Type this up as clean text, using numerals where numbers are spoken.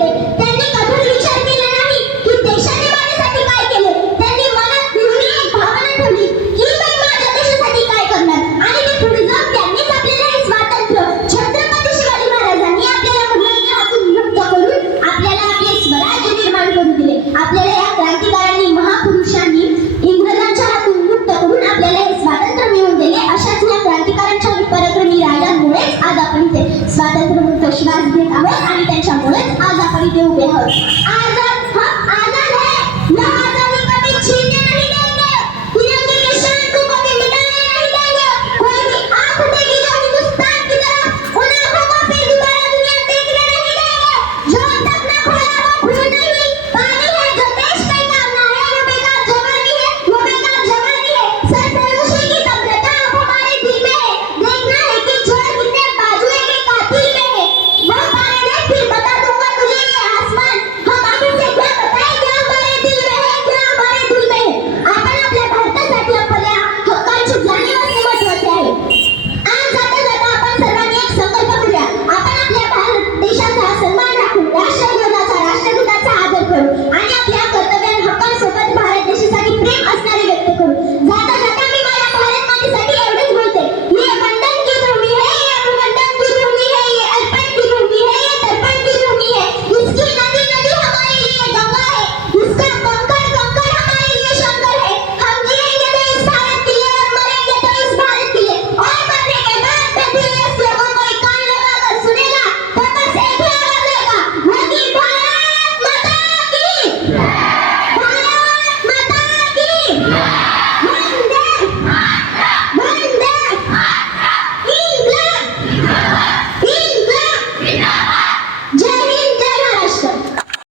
घेतले. त्यांनी कधीच विचार केला नाही की देशाने माझ्यासाठी काय केले. त्यांनी मनात नेहमी एक भावना ठेवली की मी माझ्या देशासाठी काय करणार. आणि ते पुढे जाऊन त्यांनीच आपल्याला हे स्वातंत्र्य छत्रपती शिवाजी महाराजांनी आपल्याला मुघलांच्या हातून मुक्त करून आपल्याला आपले स्वराज्य निर्माण करून दिले. आपल्याला या क्रांतिकारांनी महापुरुषांनी इंग्रजांच्या हातून मुक्त करून आपल्याला हे स्वातंत्र्य मिळवून दिले. अशाच या क्रांतिकारांच्या पराक्रमी राजांमुळेच आज आपण इथे स्वातंत्र्य मुक्त श्वास घेत आहोत आणि त्यांच्यामुळेच आज आपण इथे उभे आहोत. आज